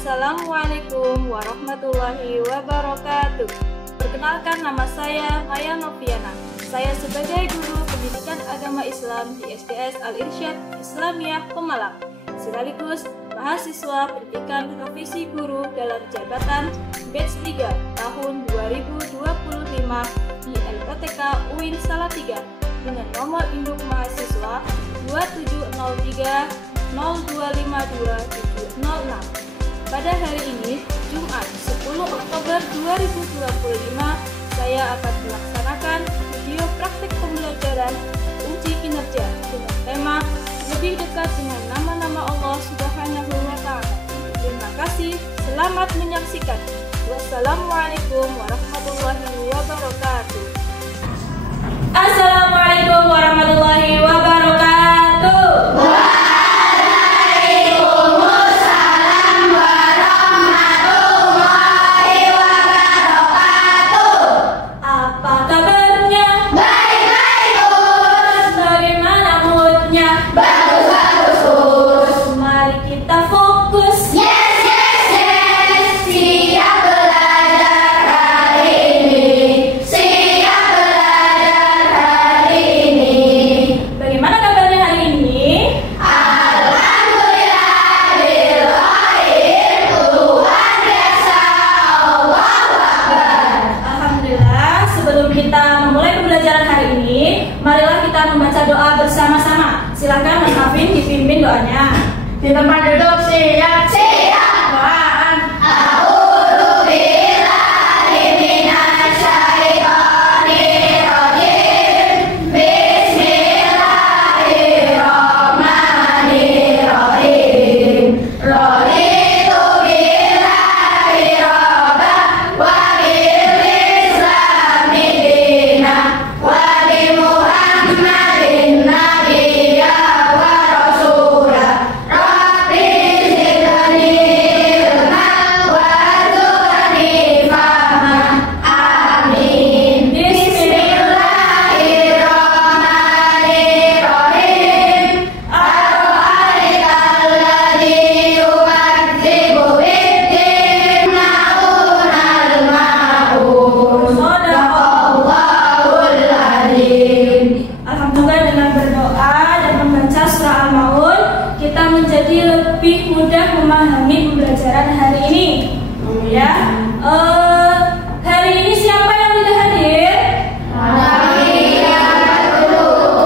Assalamualaikum warahmatullahi wabarakatuh. Perkenalkan, nama saya Maya Noviana. Saya sebagai guru pendidikan agama Islam di SDS Al-Irsyad Islamiyah Pemalang, sekaligus mahasiswa pendidikan profesi guru dalam jabatan batch 3 tahun 2025 di LPTK UIN Salatiga dengan nomor induk mahasiswa 270302520706. Pada hari ini, Jumat 10 Oktober 2025, saya akan melaksanakan video praktik pembelajaran uji kinerja dengan tema lebih dekat dengan nama-nama Allah Subhanahu wa Ta'ala. Terima kasih, selamat menyaksikan. Wassalamualaikum warahmatullahi wabarakatuh. Assalamualaikum warahmatullahi wabarakatuh. Marilah kita membaca doa bersama-sama. Silakan Mas Hafin dipimpin doanya. Di tempat duduk siap-siap. Doaan. A'udzu billahi minasy syaithanir rajim. Bismillahirrahmanirrahim. Raditu billahi rabban wa bil islami dinan wa Muhammadin nabiyya wa rasulah. Rabbi zidni ilman warzuqni fahman. Amin. Bismillahirrahmanirrahim. Ar-Rahmanil ladzi yu'adzibu bid-din na'unal ma'un. Shadaqallahul adzim. Alhamdulillah, dengan berdoa dan membaca surah Al-Maun, kita menjadi lebih mudah memahami pembelajaran hari ini. Ya, hari ini siapa yang tidak hadir?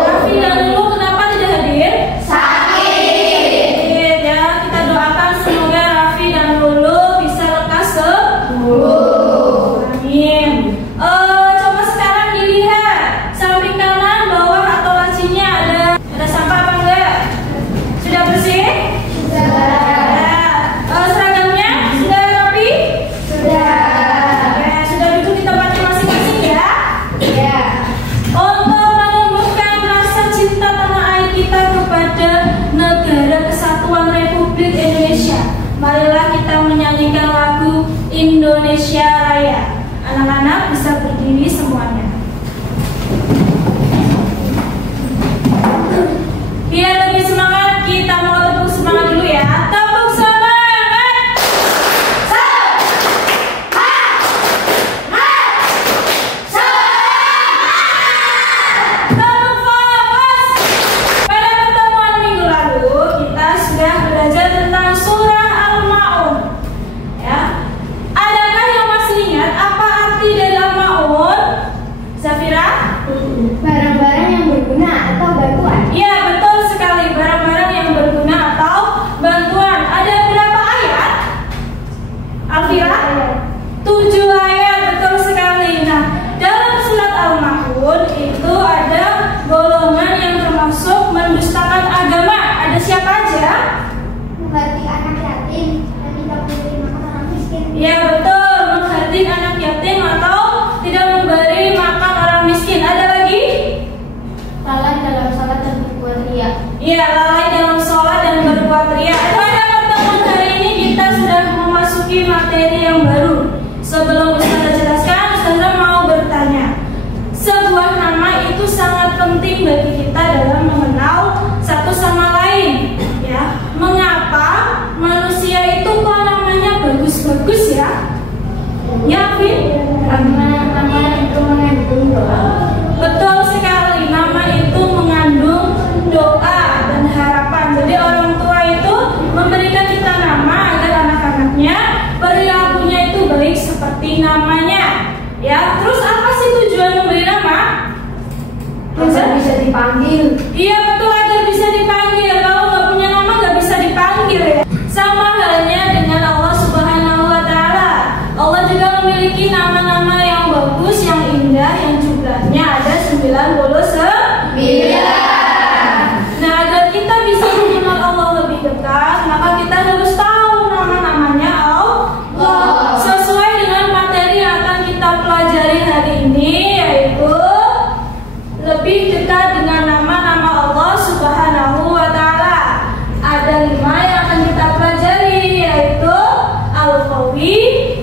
Raffi dan Lulu, kenapa tidak hadir? Sakit. Ya, kita doakan semoga Raffi dan Lulu bisa lekas sembuh. Amin. Coba sekarang dilihat samping kanan, bawah atau lacinya ada sampah apa enggak? Sudah bersih? Seragamnya sudah rapi? Sudah duduk di tempatnya masing-masing ya? Untuk menumbuhkan rasa cinta tanah air kita kepada Negara Kesatuan Republik Indonesia, marilah kita menyanyikan lagu Indonesia Raya. Anak-anak bisa berdiri semuanya. Biar lebih semangat, kita mau tepuk semangat dulu ya. Tepuk semangat. Tepuk fokus. Pada pertemuan minggu lalu, kita sudah belajar tentang surah Al-Maun. Ya. Adakah yang masih ingat apa arti dari Al-Maun? Zafira? Barang-barang yang berguna atau bantuan. Iya, betul sekali, barang-barang yang berguna atau bantuan. Ada berapa ayat? Alfira? 7 ayat, betul sekali. Nah, dalam surat Al-Maun itu ada golongan yang termasuk mendustakan agama. Ada siapa aja? Umat Ya, Vin? Karena nama itu mengandung doa. Betul sekali, nama itu mengandung doa dan harapan. Jadi orang tua itu memberikan kita nama agar anak-anaknya perilakunya itu baik seperti namanya. Ya, terus apa sih tujuan memberi nama? Agar bisa dipanggil. Iya betul, agar bisa dipanggil. Kalau nggak punya nama nggak bisa dipanggil ya. Sama halnya dengan Allah Subhanahu Wa Taala. Allah juga memiliki nama-nama yang bagus, yang indah, yang jumlahnya ada 99. Nah, agar kita bisa mengenal Allah lebih dekat, maka kita harus tahu nama-namanya Allah sesuai dengan materi yang akan kita pelajari hari ini, yaitu lebih dekat dengan nama-nama Allah Subhanahu Wa Taala. Ada 5 yang akan kita pelajari, yaitu Al-Qawi,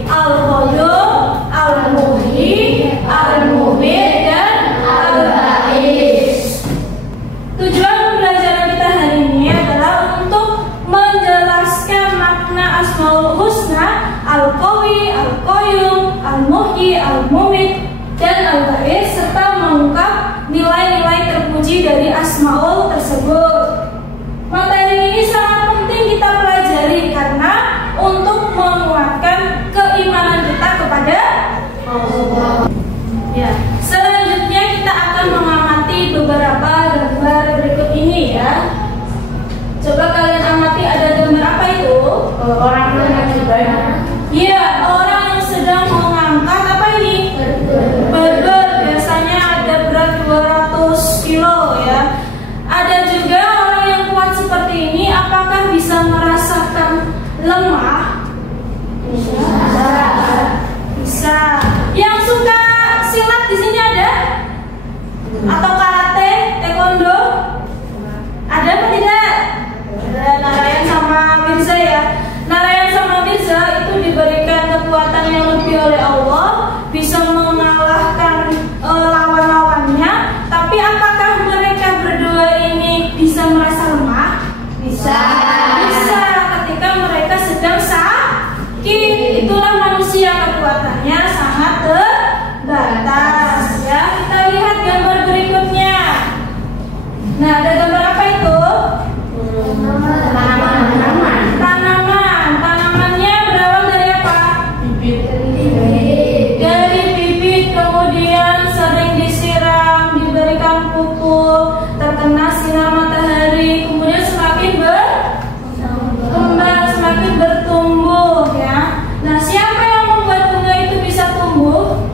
Al-Qayyum, Al-Muhyi, Al-Mumit, dan Al-Ba'is. Tujuan pembelajaran kita hari ini adalah untuk menjelaskan makna Asmaul Husna, Al-Qawi, Al-Qayyum, Al-Muhyi, Al-Mumit, dan Al-Ba'is, serta mengungkap nilai-nilai terpuji dari Asmaul tersebut. Materi ini sangat penting kita pelajari karena untuk menguatkan keimanan kita kepada Allah. Ya, selanjutnya kita akan mengamati beberapa gambar berikut ini ya. Coba kalian amati, ada gambar apa itu? Orang yang juga. Iya, orang yang sedang mengangkat apa ini? Burger. Biasanya ada berat 200 kilo ya. Ada juga orang yang kuat seperti ini, apakah bisa merasakan lemah? Bisa. Yang suka silat di sini ada? Atau karate, taekwondo? Ada apa tidak? Ada. Narayan sama Mirza ya. Narayan sama Mirza itu diberikan kekuatan yang lebih oleh Allah, bisa mengalahkan lawan-lawannya. Tapi apakah mereka berdua ini bisa merasa lemah? Bisa. Bisa ketika mereka sedang sakit. Itulah manusia, kekuatannya sangat terbatas ya. Kita lihat gambar berikutnya. Nah, ada gambar apa itu? Tanamannya berawal dari apa? Dari bibit, kemudian sering disiram, diberikan pupuk, terkena sinar matahari, kemudian semakin berkembang, semakin bertumbuh ya. Nah, siapa yang membuat bunga itu bisa tumbuh?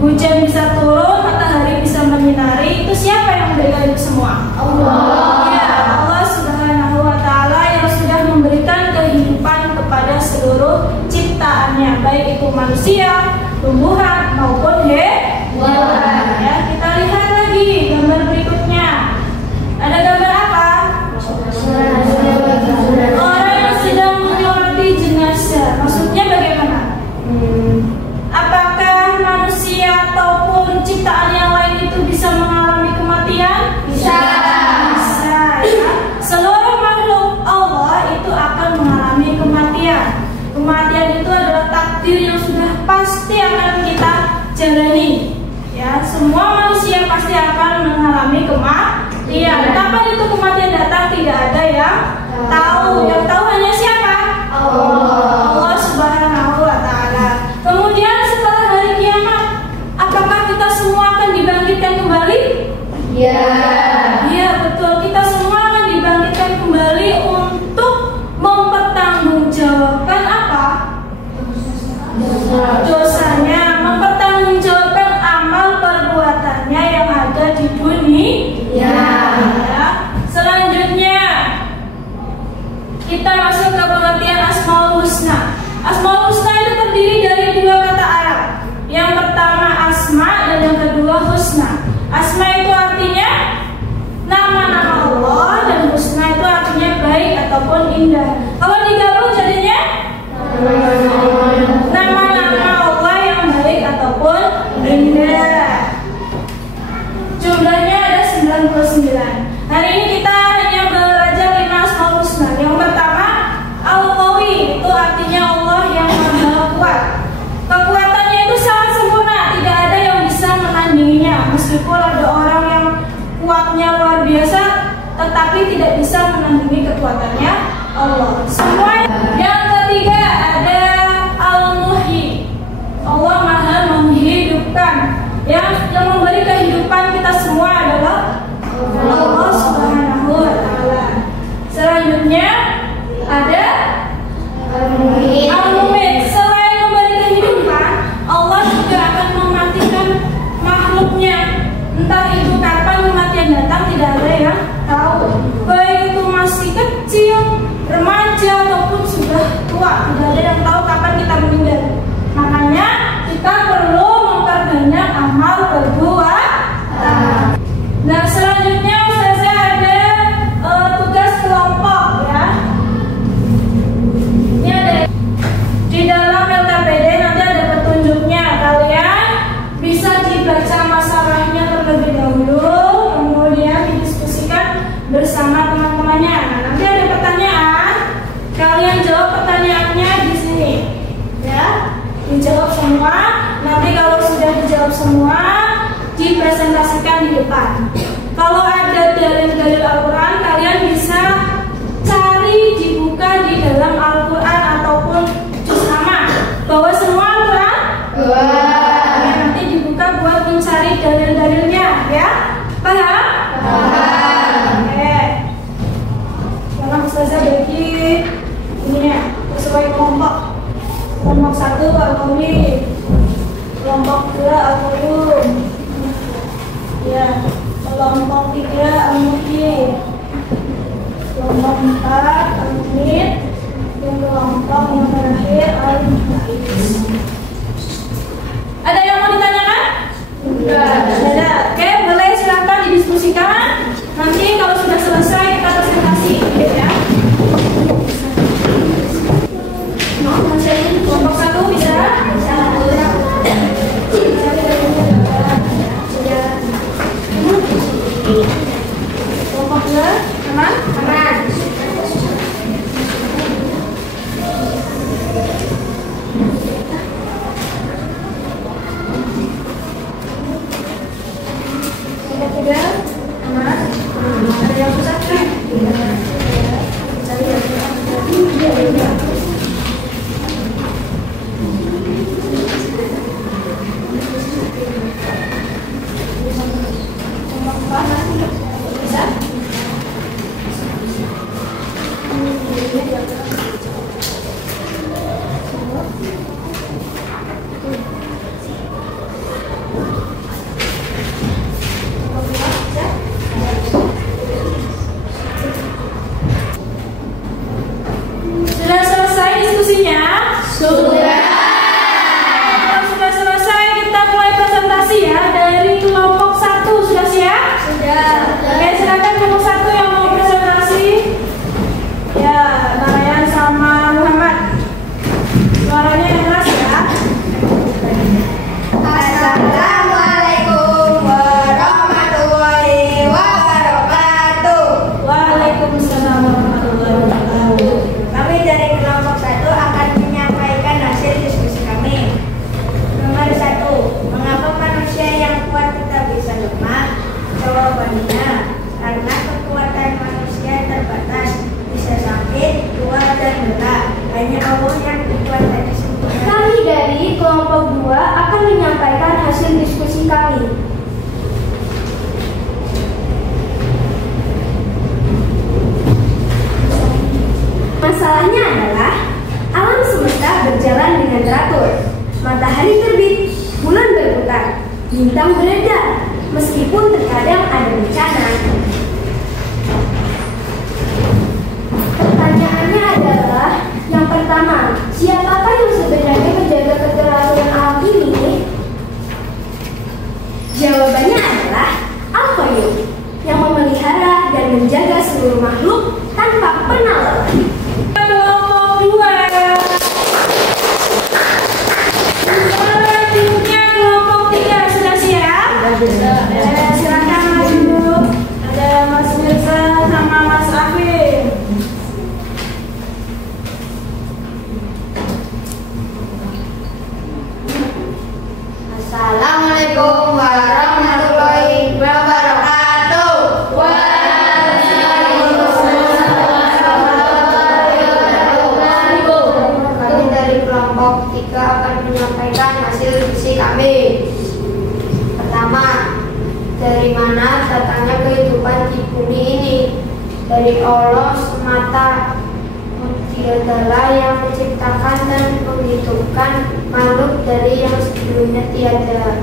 Hujan bisa turun, matahari bisa menyinari, itu siapa yang memberikan itu semua? Allah. Ya, Allah Subhanahu Wa Taala yang sudah memberikan kehidupan kepada seluruh ciptaannya, baik itu manusia, tumbuhan maupun hewan. Ya, kita lihat lagi gambar berikutnya. Ada gambar apa? Orang yang sedang menyolati jenazah. Maksudnya bagaimana? Apakah manusia ataupun ciptaan yang lain itu bisa mengalami kematian? Bisa. Bisa ya. Seluruh makhluk Allah itu akan mengalami kematian. Kematian itu adalah takdir yang sudah pasti akan kita jalani. Ya, semua manusia pasti akan mengalami kematian. Kapan itu kematian datang tidak ada yang tahu. Yang tahu hanya siapa? Allah Subhanahu Wa Taala. Kemudian setelah hari kiamat, apakah kita semua akan dibangkitkan kembali? Ya. Iya betul, kita semua akan dibangkitkan kembali untuk mempertanggungjawabkan apa? Dosanya, mempertanggungjawabkan amal perbuatannya yang ada di dunia. Ya. Selanjutnya kita masuk ke pengertian Asmaul Husna. Asmaul Husna itu terdiri dari 2 kata Arab. Yang pertama asma dan yang kedua husna. Asma itu artinya nama-nama Allah dan husna itu artinya baik ataupun indah. Kalau digabung jadinya nama-nama Allah yang baik ataupun indah. Jumlahnya ada 99. Hari ini kita hanya belajar 5 Asmaul Husna. Yang pertama Al-Qawi, itu artinya Allah yang maha kuat. tapi tidak bisa menandingi kekuatannya Allah. Semua. Yang ketiga ada Al-Muhyi. Allah Maha menghidupkan. Yang memberi kehidupan kita semua adalah Allah Subhanahu wa Ta'ala. Selanjutnya ada Al-Mumit. Selain memberi kehidupan, Allah juga akan mematikan makhluknya. Entah itu kapan kematian datang, tidak ada yang tahu. Baik itu masih kecil, remaja ataupun sudah tua, tidak ada yang tahu kapan kita meninggal. Makanya kita perlu memperbanyak amal berbuat. Nah, selanjutnya saya ada tugas kelompok ya. Ini ada di dalam LKPD, nanti ada petunjuknya. Kalian bisa dibaca masalahnya terlebih dahulu, kemudian didiskusikan bersama teman-temannya. Nah, nanti ada pertanyaan, kalian jawab pertanyaannya di sini ya. Dijawab semua. Nanti kalau sudah dijawab semua, dipresentasikan di depan. Kalau ada dalil-dalil Al-Quran, kalian bisa cari dibuka di dalam Al-Quran ataupun juz amma. Bawa semua Al-Quran? Ya, nanti dibuka buat mencari dalil-dalilnya ya. Paham? Oke. Sekarang Ustazah bagi ini ya, sesuai kelompok. Kelompok 1 Al-Qawi, kelompok 2 Al-Qayyum, ya, kelompok 3 Al-Muhyi, kelompok 4 Al-Mumit, dan kelompok yang terakhir Al-Muhyi. Ada yang mau ditanyakan? Ada. Oke, boleh silakan didiskusikan. Nanti kalau sudah selesai kita presentasi ya. Kelompok 1 bisa? Kelompok 2 aman? Aman. Kelompok 3 aman? Ada yang susah kan? Sudah selesai diskusinya? Sudah. Kalau sudah selesai, kita mulai presentasi ya. Dari kelompok 1 sudah siap? Sudah. Oke, silakan kelompok 1 yang mau presentasi. Ya, Narayan sama Muhammad. Suaranya yang keras ya. Assalamualaikum warahmatullahi wabarakatuh. Waalaikumsalam warahmatullahi wabarakatuh. Kami dari kelompok 1 akan menyampaikan hasil diskusi kami. Nomor 1, mengapa manusia yang kuat tetap bisa lemah? Jawabannya, karena kekuatan manusia terbatas, bisa sakit, tua, dan lelah. Hanya Allah yang kuat dari semua. Kami dari kelompok 2 akan menyampaikan hasil diskusi kami. Masalahnya adalah alam semesta berjalan dengan teratur. Matahari terbit, bulan berputar, bintang beredar, meskipun terkadang ada bencana. Pertanyaannya adalah, yang pertama, siapakah yang sebenarnya menjaga keteraturan alam ini? Jawabannya adalah Al-Qayyum, yang memelihara dan menjaga seluruh makhluk tanpa pernah lelah. Kelompok 2. Selanjutnya kelompok 3 sudah siap? Sudah. Silakan maju. Ada Mas Mirza sama Mas Afif. bertiga akan menyampaikan hasil diskusi kami. Pertama, dari mana datangnya kehidupan di bumi ini? Dari Allah semata. Dia adalah yang menciptakan dan menghidupkan makhluk dari yang sebelumnya tiada.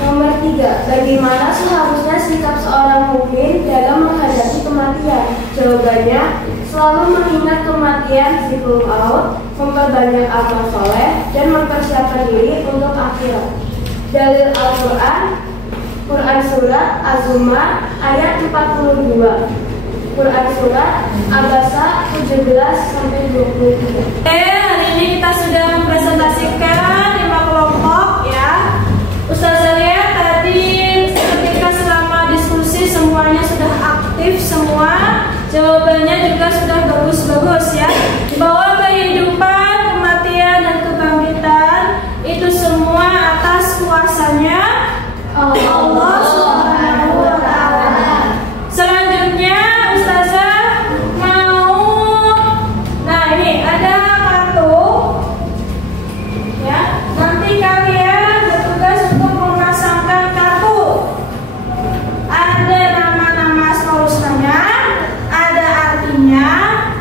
Nomor 3, bagaimana seharusnya sikap seorang mukmin dalam menghadapi kematian? Jawabannya, selalu mengingat kematian zikrul maut, memperbanyak amal soleh, dan mempersiapkan diri untuk akhirat. Dalil Al-Quran, Quran Surat Az-Zumar ayat 42. Quran Surat Abasa 17-23. Hari ini kita sudah mempresentasikan 5 kelompok ya. Ustazah lihat tadi ketika selama diskusi semuanya sudah aktif semua, jawabannya juga sudah bagus-bagus ya. Bahwa kehidupan, kematian dan kebangkitan itu semua atas kuasanya Allah Subhanahu wa Ta'ala. Selanjutnya Ustazah mau, nah ini ada kartu ya. Nanti kalian bertugas untuk memasangkan kartu. Ada nama-nama asmaul husnanya, ada artinya,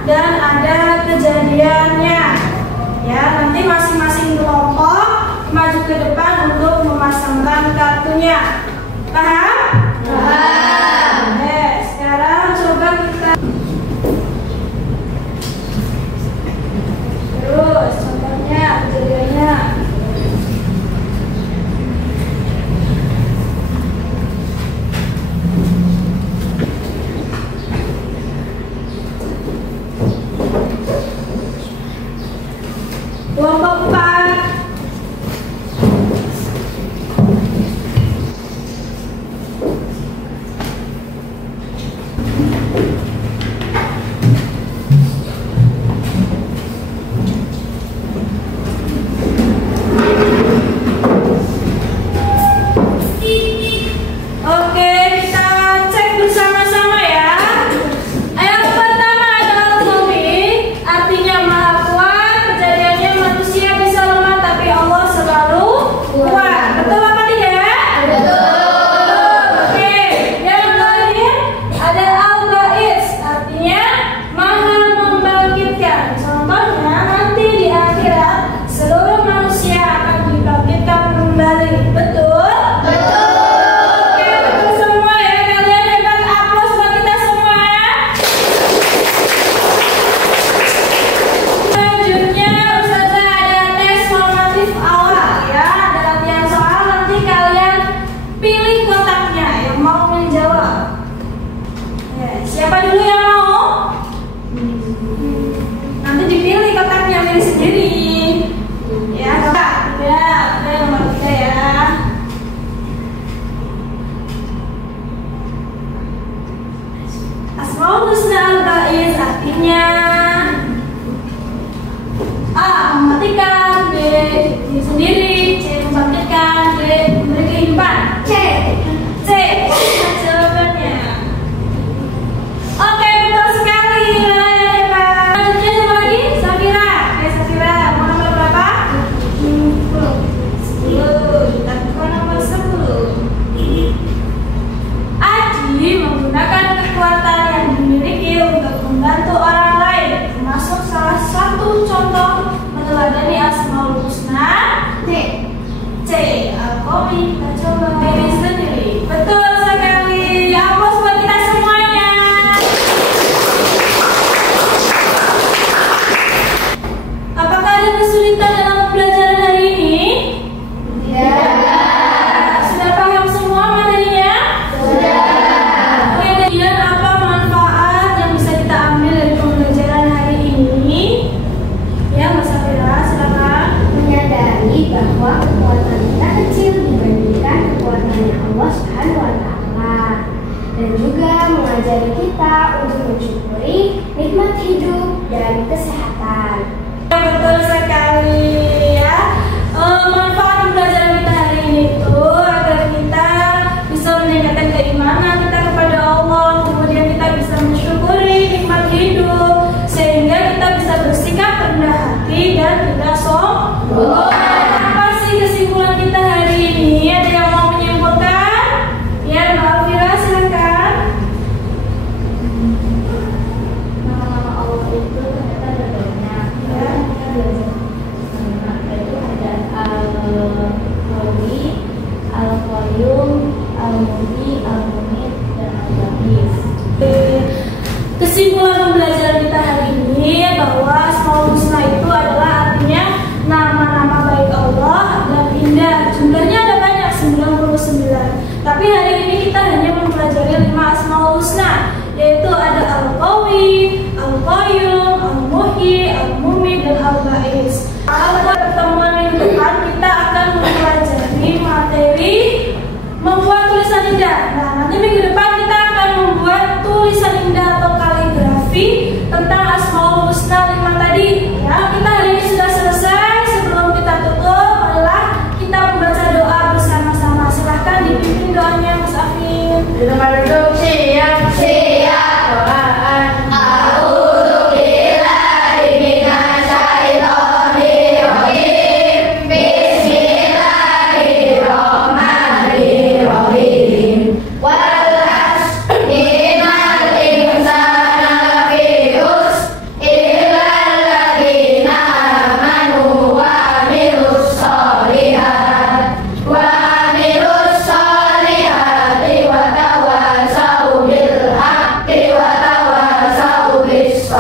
dan ada kejadiannya. Ya, nanti masing-masing kelompok maju ke depan untuk memasangkan kartunya. Paham? Paham. Sekarang coba kita terus contohnya kejadiannya. Kelompok 4. Oke, kita cek bersama-sama ya. Yang pertama adalah zombie, artinya maha kuat. Kejadiannya manusia bisa lemah, tapi Allah selalu kuat. Betul apa tidak? Betul. Oke, yang lain ada al-ba'is, artinya maha membangkitkan. Contohnya nanti di akhirat seluruh manusia akan dibangkitkan kembali. Betul? Siapa dulu yang mau? Nanti dipilih kotaknya, milih sendiri. Ya, Kak. Ya, ada nomor 3 ya. Asmaul husna al-ba'is artinya A. Mematikan, B. Diri sendiri, C. Membangkitkan, D. Memberi kehidupan. C. Jawabannya. Oke, betul sekali. Selanjutnya siapa lagi? Safira. Safira, mau nomor berapa? 10. Kita buka nomor 10. Aji menggunakan kekuatan yang dimiliki untuk membantu orang lain, termasuk salah satu contoh meneladani asmaul husna. C. Al-Qawi. Kita coba ini sendiri. Betul sekali. Aplaus buat kita semuanya. Apakah ada kesulitan dalam pembelajaran hari ini? Tidak. Sudah paham semua materinya? Sudah. Oke, kemudian apa manfaat yang bisa kita ambil dari pembelajaran hari ini? Ya, Mas Safira, silakan. Menyadari bahwa kekuatan kita kecil dibandingkan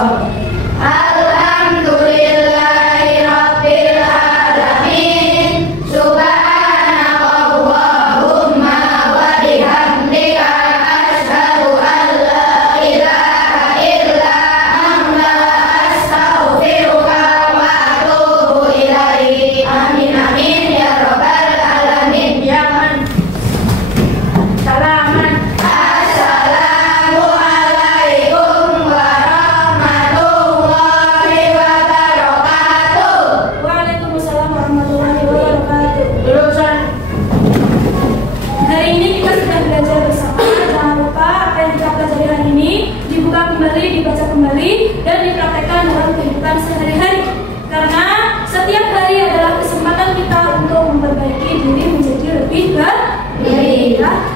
Alhamdulillahi Rabbil Alamin. Subhanakallahumma wa bihamdika asyhadu an la ilaha illa anta astaghfiruka wa atubu ilaik. Amin amin ya rabbal alamin. Ya man. Salaman. Assalamualaikum warahmatullahi wabarakatuh. Waalaikumsalam warahmatullahi wabarakatuh. Lulusan. Hari ini kita sudah belajar bersama. Jangan lupa apa yang kita pelajari hari ini dibuka kembali, dibaca kembali, dan dipraktekkan dalam kehidupan sehari-hari. Karena setiap hari adalah kesempatan kita untuk memperbaiki diri menjadi lebih baik.